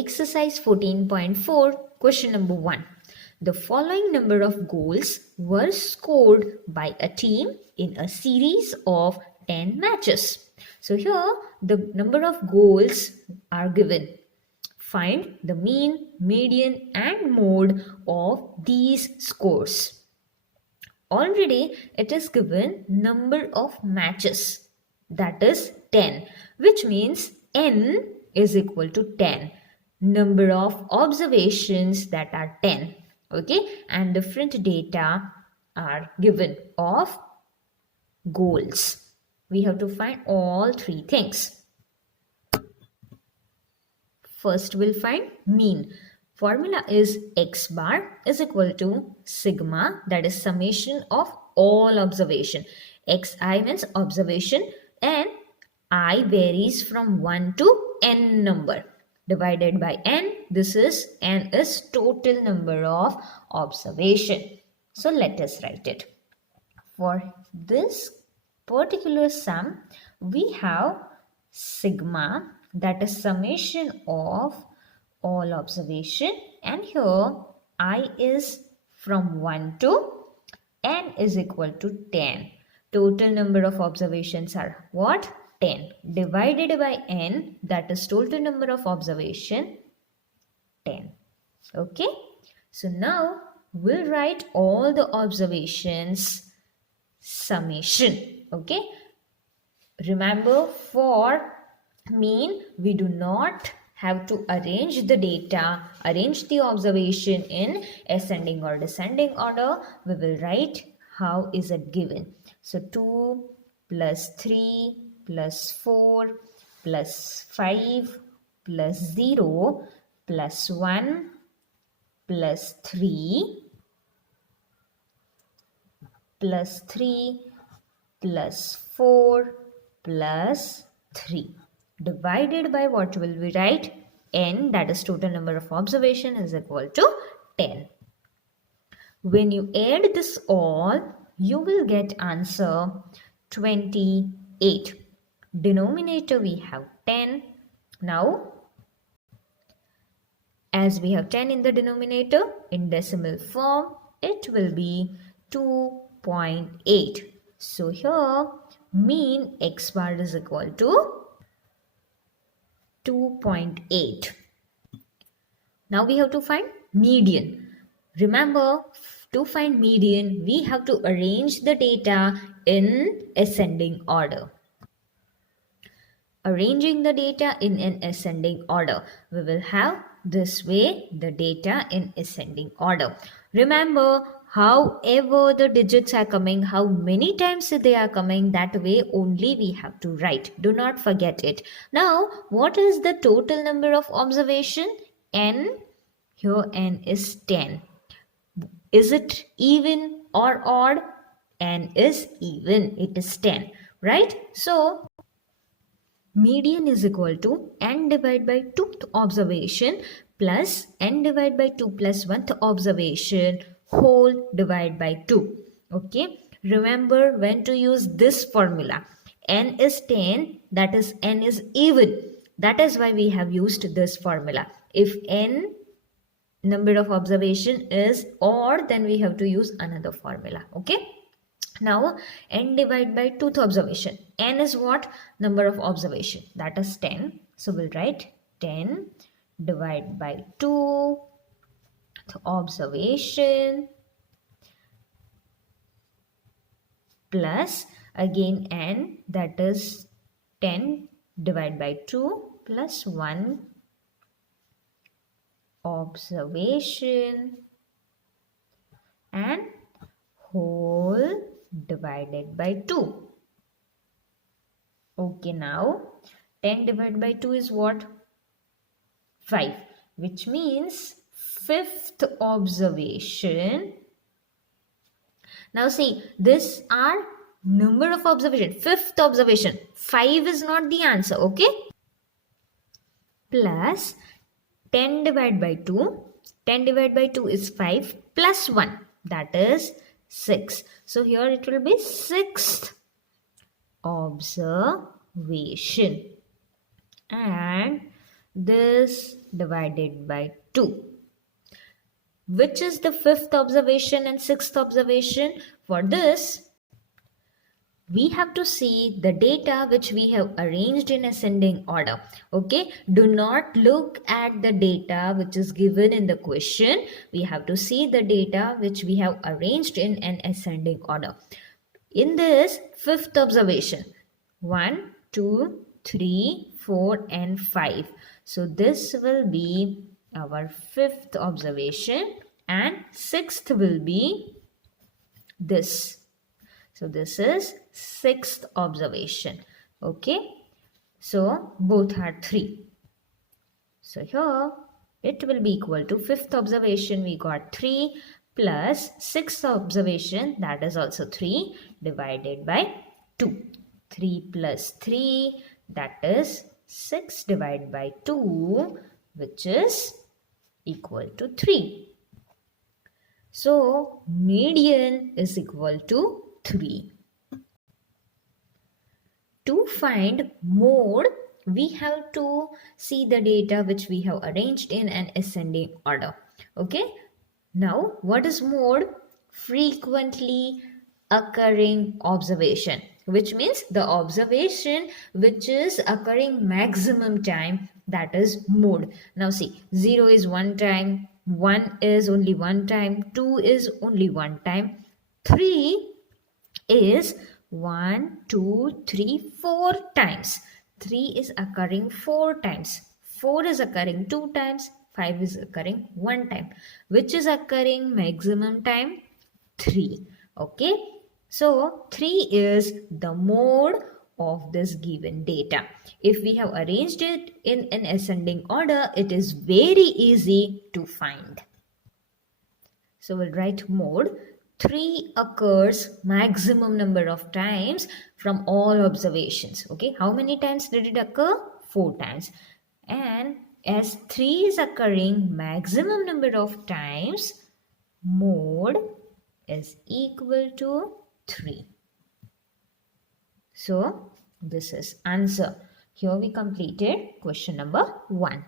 Exercise 14.4, question number 1. The following number of goals were scored by a team in a series of 10 matches. So here the number of goals are given. Find the mean, median and mode of these scores. Already it is given number of matches, that is 10, which means n is equal to 10. Number of observations, that are 10. Okay, and different data are given of goals. We have to find all three things. First we'll find mean. Formula is x bar is equal to sigma, that is summation of all observation. Xi means observation and I varies from 1 to n number. Divided by n, this is n is total number of observation. So let us write it. For this particular sum, we have sigma, that is summation of all observation, and here I is from 1 to n is equal to 10. Total number of observations are what? 10. Divided by n, that is total number of observation, 10. Okay. So now we'll write all the observations summation. Okay. Remember, for mean we do not have to arrange the data, arrange the observation in ascending or descending order. We will write how is it given. So 2 plus 3 plus 4 plus 5 plus 0 plus 1 plus 3 plus 3 plus 4 plus 3. Divided by what will we write? N, that is total number of observation, is equal to 10. When you add this all, you will get answer 28. Denominator we have 10. Now, as we have 10 in the denominator, in decimal form, it will be 2.8. So here, mean x bar is equal to 2.8. Now we have to find median. Remember, to find median, we have to arrange the data in ascending order. Arranging the data in an ascending order, we will have this way the data in ascending order. Remember, however the digits are coming, how many times they are coming, that way only we have to write. Do not forget it. Now, what is the total number of observation? N. Here n is 10. Is it even or odd? N is even. It is 10. Right? So, median is equal to n divided by 2th observation plus n divided by 2 plus 1th observation whole divided by 2. Okay. Remember when to use this formula. N is 10, that is n is even. That is why we have used this formula. If n number of observation is odd, then we have to use another formula. Okay. Now, n divided by 2th observation. N is what? Number of observation. That is 10. So, we'll write 10 divided by 2th observation plus again n, that is 10 divided by 2 plus 1 observation and whole divided by 2. Okay, now 10 divided by 2 is what? 5, which means 5th observation. Now see, this are number of observation, 5th observation. 5 is not the answer, okay? Plus 10 divided by 2. 10 divided by 2 is 5 plus 1, that is 6. So here it will be 6th observation. And this divided by 2. Which is the fifth observation and sixth observation? For this, we have to see the data which we have arranged in ascending order. Okay, do not look at the data which is given in the question. We have to see the data which we have arranged in an ascending order. In this fifth observation, 1, 2, 3, 4 and 5. So this will be our fifth observation, and sixth will be this. So this is sixth observation. Okay, so both are 3. So here it will be equal to fifth observation, we got 3, plus sixth observation, that is also 3, divided by 2. 3 plus 3, that is 6 divided by 2, which is equal to 3. So median is equal to 3. To find mode, we have to see the data which we have arranged in an ascending order. Okay. Now, what is mode? Frequently occurring observation, which means the observation which is occurring maximum time, that is mode. Now see, 0 is one time, 1 is only one time, 2 is only one time, 3 is 1, 2, 3, 4 times. 3 is occurring 4 times. 4 is occurring 2 times. 5 is occurring 1 time. Which is occurring maximum time? 3. Okay. So 3 is the mode of this given data. If we have arranged it in an ascending order, it is very easy to find. So we'll write mode. 3 occurs maximum number of times from all observations. Okay, how many times did it occur? 4 times. And as 3 is occurring maximum number of times, mode is equal to 3. So this is answer. Here we completed question number 1.